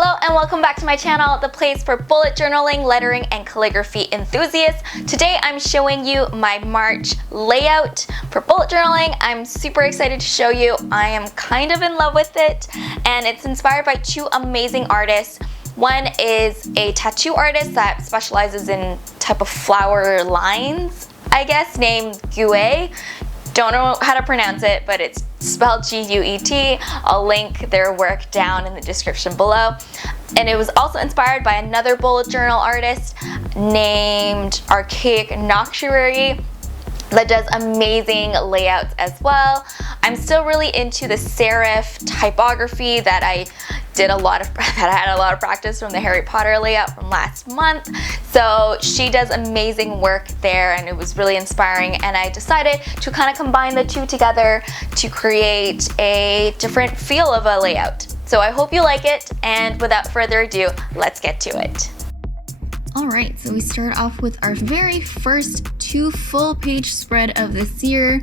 Hello and welcome back to my channel, the place for bullet journaling, lettering, and calligraphy enthusiasts. Today I'm showing you my March layout for bullet journaling. I'm super excited to show you. I am kind of in love with it, and it's inspired by two amazing artists. One is a tattoo artist that specializes in type of flower lines, I guess, named Guet. Don't know how to pronounce it, but it's spelled G-U-E-T. I'll link their work down in the description below. And it was also inspired by another bullet journal artist named Archaic Noctuary that does amazing layouts as well. I'm still really into the serif typography that I had a lot of practice from the Harry Potter layout from last month. So she does amazing work there, and it was really inspiring, and I decided to kind of combine the two together to create a different feel of a layout. So I hope you like it, and without further ado, let's get to it. Alright, so we start off with our very first two full-page spread of this year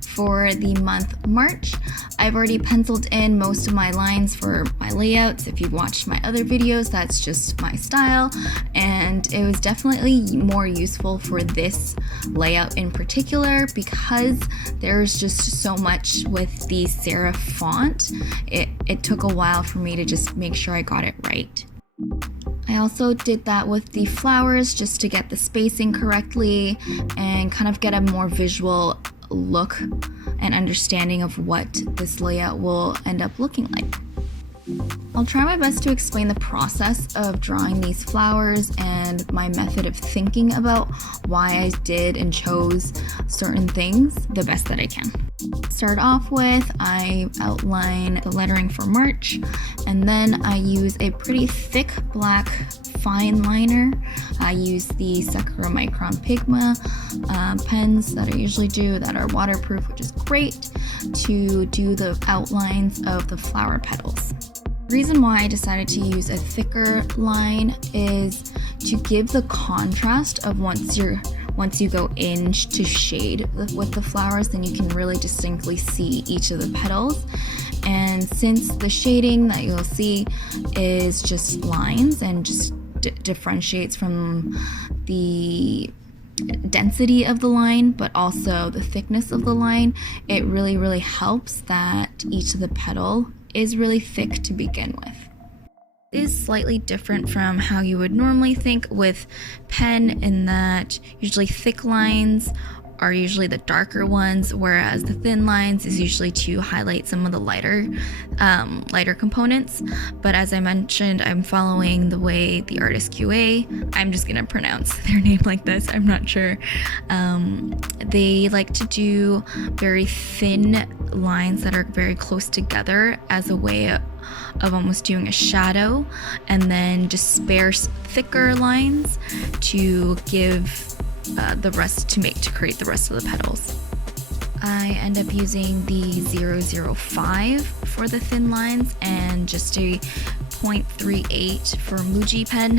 for the month March. I've already penciled in most of my lines for my layouts. If you've watched my other videos, that's just my style, and it was definitely more useful for this layout in particular because there's just so much with the serif font. It took a while for me to just make sure I got it right. I also did that with the flowers just to get the spacing correctly and kind of get a more visual look and understanding of what this layout will end up looking like. I'll try my best to explain the process of drawing these flowers and my method of thinking about why I did and chose certain things the best that I can. Start off with, I outline the lettering for March, and then I use a pretty thick black fine liner. I use the Sakura Micron Pigma pens that I usually do that are waterproof, which is great, to do the outlines of the flower petals. The reason why I decided to use a thicker line is to give the contrast of once you go in to shade with the flowers, then you can really distinctly see each of the petals. And since the shading that you'll see is just lines and just differentiates from the density of the line, but also the thickness of the line, it really helps that each of the petal is really thick to begin with. It is slightly different from how you would normally think with pen, in that usually thick lines are usually the darker ones, whereas the thin lines is usually to highlight some of the lighter components. But as I mentioned, I'm following the way the artist QA, I'm just gonna pronounce their name like this, I'm not sure. They like to do very thin lines that are very close together as a way of almost doing a shadow, and then just sparse thicker lines to give the rest to create the rest of the petals. I end up using the 005 for the thin lines and just a 0.38 for Muji pen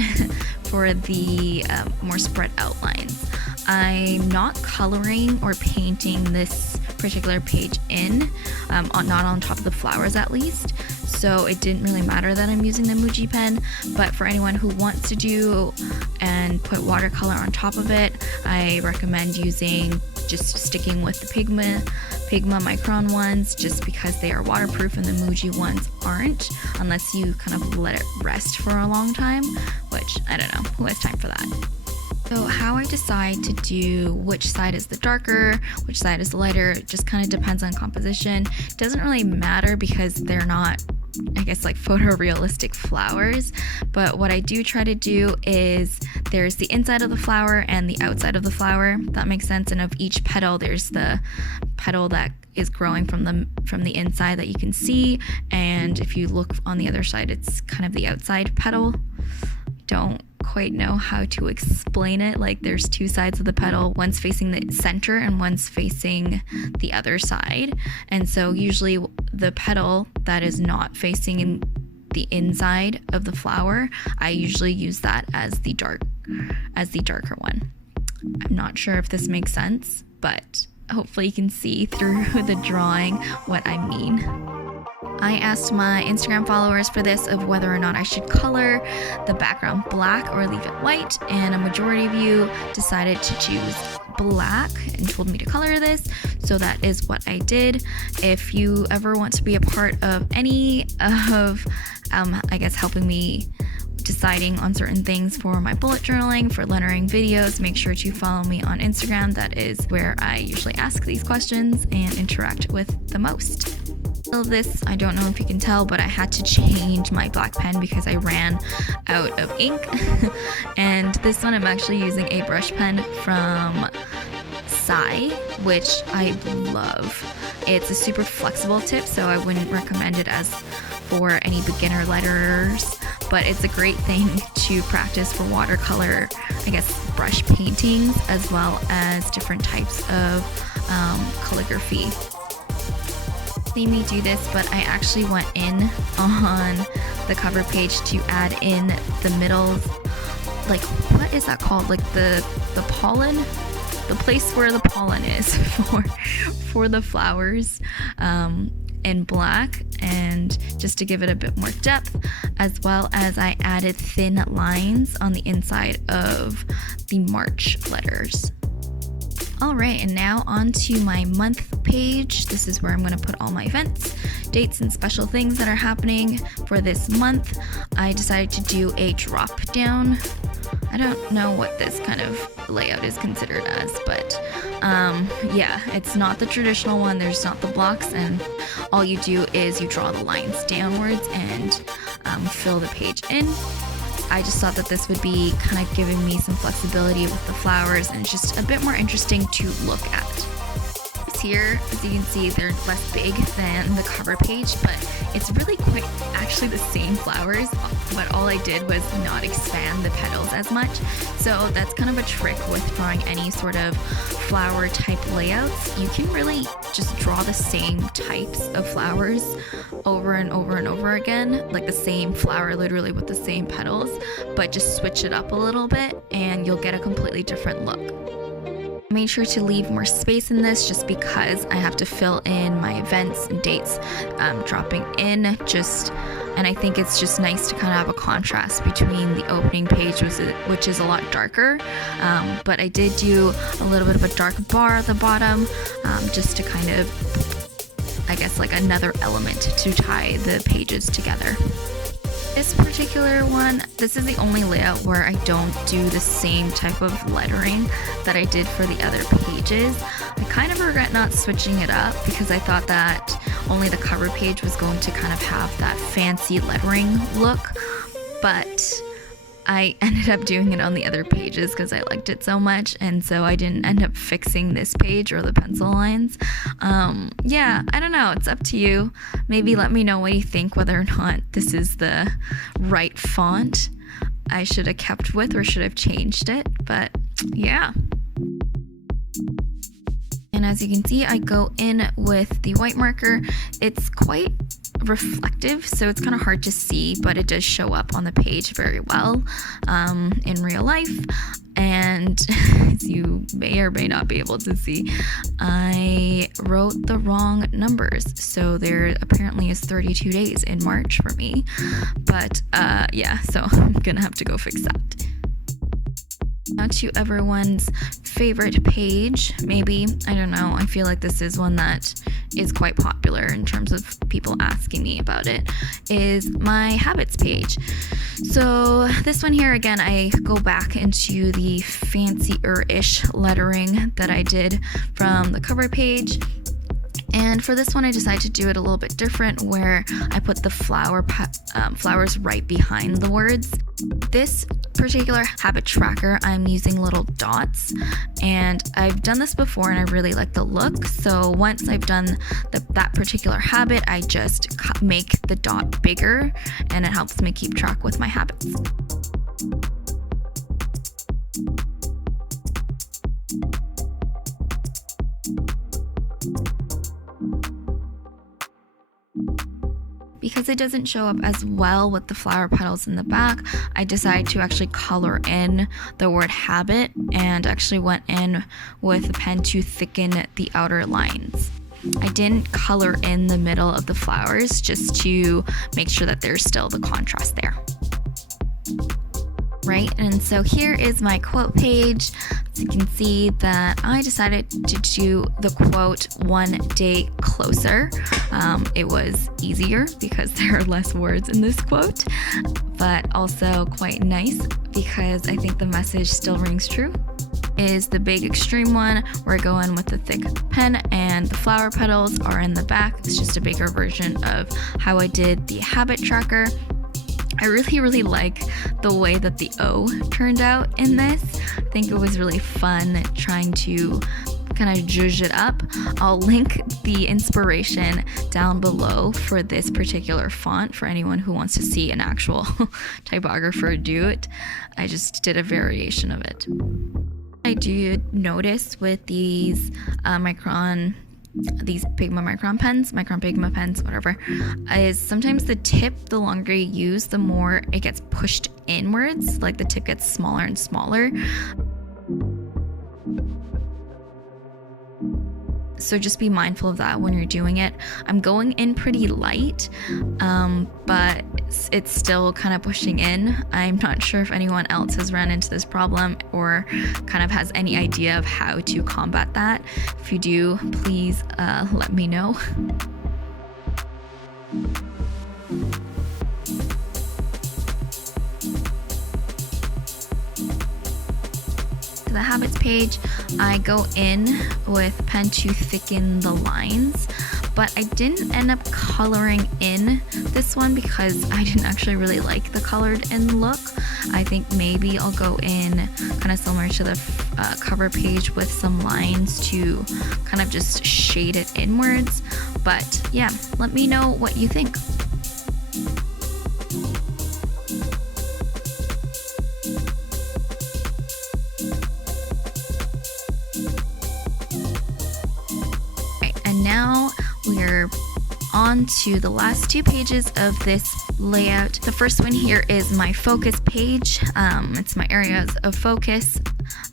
for the more spread out lines. I'm not coloring or painting this particular page in, not on top of the flowers at least, so it didn't really matter that I'm using the Muji pen. But for anyone who wants to do and put watercolor on top of it, I recommend just sticking with the Pigma Micron ones, just because they are waterproof and the Muji ones aren't, unless you kind of let it rest for a long time, which I don't know, who has time for that? So how I decide to do which side is the darker, which side is the lighter, it just kind of depends on composition. It doesn't really matter because they're not, I guess, like photorealistic flowers. But what I do try to do is there's the inside of the flower and the outside of the flower. That makes sense. And of each petal, there's the petal that is growing from the inside that you can see. And if you look on the other side, it's kind of the outside petal. Don't quite know how to explain it. Like, there's two sides of the petal, one's facing the center and one's facing the other side, and so usually the petal that is not facing in the inside of the flower, I usually use that as the darker one. I'm not sure if this makes sense, but hopefully you can see through the drawing what I mean. I asked my Instagram followers for this of whether or not I should color the background black or leave it white, and a majority of you decided to choose black and told me to color this, so that is what I did. If you ever want to be a part of any of I guess helping me deciding on certain things for my bullet journaling, for lettering videos, make sure to follow me on Instagram. That is where I usually ask these questions and interact with the most. This, I don't know if you can tell, but I had to change my black pen because I ran out of ink. And this one I'm actually using a brush pen from Sai, which I love. It's a super flexible tip, so I wouldn't recommend it as for any beginner letterers, but it's a great thing to practice for watercolor, I guess, brush paintings, as well as different types of calligraphy. See me do this, but I actually went in on the cover page to add in the middles, like, what is that called? Like the pollen? The place where the pollen is for the flowers in black, and just to give it a bit more depth, as well as I added thin lines on the inside of the March letters. Alright, and now on to my month page. This is where I'm going to put all my events, dates, and special things that are happening for this month. I decided to do a drop down. I don't know what this kind of layout is considered as, but yeah, it's not the traditional one. There's not the blocks, and all you do is you draw the lines downwards and fill the page in. I just thought that this would be kind of giving me some flexibility with the flowers, and just a bit more interesting to look at. Here, as you can see, they're less big than the cover page, but it's really quite actually the same flowers, but all I did was not expand the petals as much. So that's kind of a trick with drawing any sort of flower type layouts. You can really just draw the same types of flowers over and over and over again, like the same flower literally with the same petals, but just switch it up a little bit and you'll get a completely different look. I made sure to leave more space in this just because I have to fill in my events and dates dropping in, and I think it's just nice to kind of have a contrast between the opening page, which is a lot darker, but I did do a little bit of a dark bar at the bottom, just to kind of, I guess, like another element to tie the pages together. This particular one, this is the only layout where I don't do the same type of lettering that I did for the other pages. I kind of regret not switching it up because I thought that only the cover page was going to kind of have that fancy lettering look, but I ended up doing it on the other pages because I liked it so much, and so I didn't end up fixing this page or the pencil lines. Yeah, I don't know, it's up to you. Maybe let me know what you think, whether or not this is the right font I should have kept with or should have changed it, but yeah. And as you can see, I go in with the white marker. It's quite reflective, so it's kind of hard to see, but it does show up on the page very well in real life. And as you may or may not be able to see, I wrote the wrong numbers, so there apparently is 32 days in March for me, but yeah, so I'm gonna have to go fix that. Now to everyone's favorite page, maybe, I don't know, I feel like this is one that is quite popular in terms of people asking me about it, is my habits page. So this one here, again, I go back into the fancier-ish lettering that I did from the cover page. And for this one, I decided to do it a little bit different, where I put the flowers right behind the words. This particular habit tracker, I'm using little dots, and I've done this before and I really like the look. So once I've done that particular habit, I just make the dot bigger, and it helps me keep track with my habits. Because it doesn't show up as well with the flower petals in the back, I decided to actually color in the word habit, and actually went in with a pen to thicken the outer lines. I didn't color in the middle of the flowers just to make sure that there's still the contrast there. Right, and so here is my quote page. So you can see that I decided to do the quote one day closer. It was easier because there are less words in this quote, but also quite nice because I think the message still rings true. Is the big extreme one. We're going with the thick pen and the flower petals are in the back. It's just a bigger version of how I did the habit tracker. I really like the way that the O turned out in this. I think it was really fun trying to kind of zhuzh it up. I'll link the inspiration down below for this particular font for anyone who wants to see an actual typographer do it. I just did a variation of it. I do notice with these these Pigma Micron pens, Micron Pigma pens, whatever, is sometimes the tip, the longer you use, the more it gets pushed inwards, like the tip gets smaller and smaller. So just be mindful of that when you're doing it. I'm going in pretty light, but it's still kind of pushing in. I'm not sure if anyone else has run into this problem or kind of has any idea of how to combat that. If you do, please let me know. To the habits page, I go in with pen to thicken the lines, but I didn't end up coloring in this one because I didn't actually really like the colored in look. I think maybe I'll go in kind of similar to the cover page with some lines to kind of just shade it inwards. But yeah, let me know what you think. Now we're on to the last two pages of this layout. The first one here is my focus page. It's my areas of focus.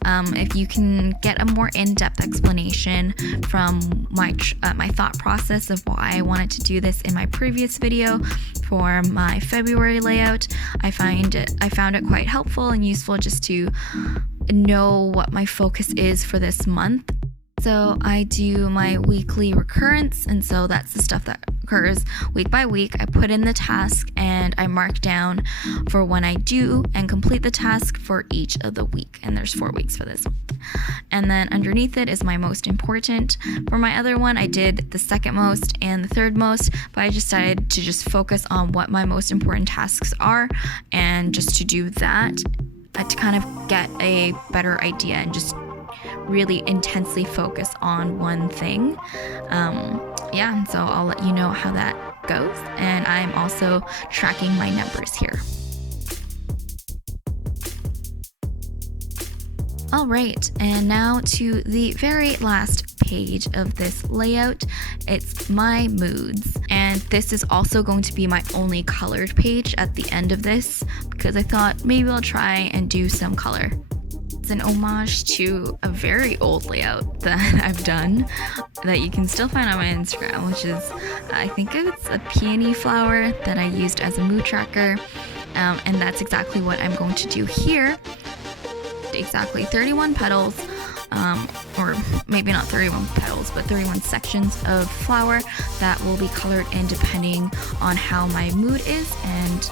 If you can get a more in-depth explanation from my thought process of why I wanted to do this in my previous video for my February layout, I found it quite helpful and useful just to know what my focus is for this month. So I do my weekly recurrence, and so that's the stuff that occurs week by week. I put in the task and I mark down for when I do and complete the task for each of the week, and there's 4 weeks for this month. And then underneath it is my most important. For my other one, I did the second most and the third most, but I decided to just focus on what my most important tasks are, and just to do that to kind of get a better idea and just really intensely focus on one thing. Yeah, so I'll let you know how that goes, and I'm also tracking my numbers here. All right, and now to the very last page of this layout. It's my moods, and this is also going to be my only colored page at the end of this because I thought maybe I'll try and do some color. It's an homage to a very old layout that I've done that you can still find on my Instagram, which is, I think it's a peony flower that I used as a mood tracker, and that's exactly what I'm going to do here. Exactly 31 petals, or maybe not 31 petals, but 31 sections of flower that will be colored in depending on how my mood is, and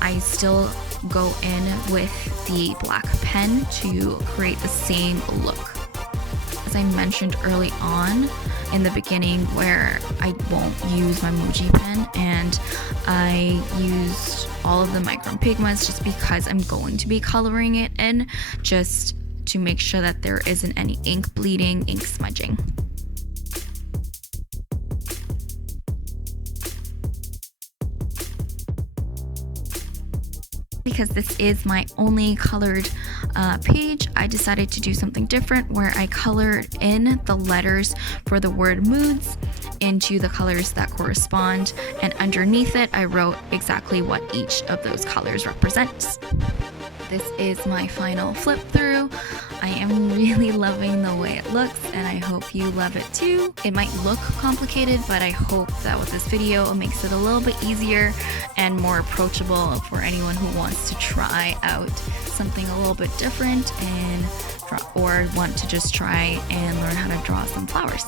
I still go in with the black pen to create the same look. As I mentioned early on in the beginning, where I won't use my Muji pen and I used all of the Micron Pigmas just because I'm going to be coloring it in, just to make sure that there isn't any ink bleeding, ink smudging. Because this is my only colored page, I decided to do something different where I colored in the letters for the word moods into the colors that correspond, and underneath it I wrote exactly what each of those colors represents. This is my final flip through. I am really loving the way it looks, and I hope you love it too. It might look complicated, but I hope that with this video it makes it a little bit easier and more approachable for anyone who wants to try out something a little bit different or want to just try and learn how to draw some flowers.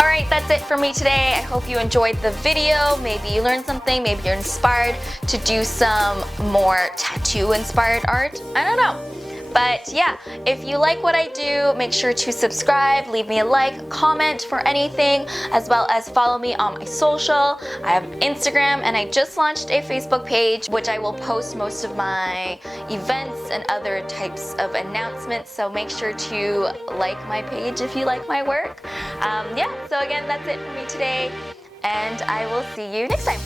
Alright, that's it for me today. I hope you enjoyed the video. Maybe you learned something, maybe you're inspired to do some more tattoo inspired art. I don't know. But yeah, if you like what I do, make sure to subscribe, leave me a like, comment for anything, as well as follow me on my social. I have Instagram, and I just launched a Facebook page, which I will post most of my events and other types of announcements, so make sure to like my page if you like my work. Yeah, so again, that's it for me today, and I will see you next time.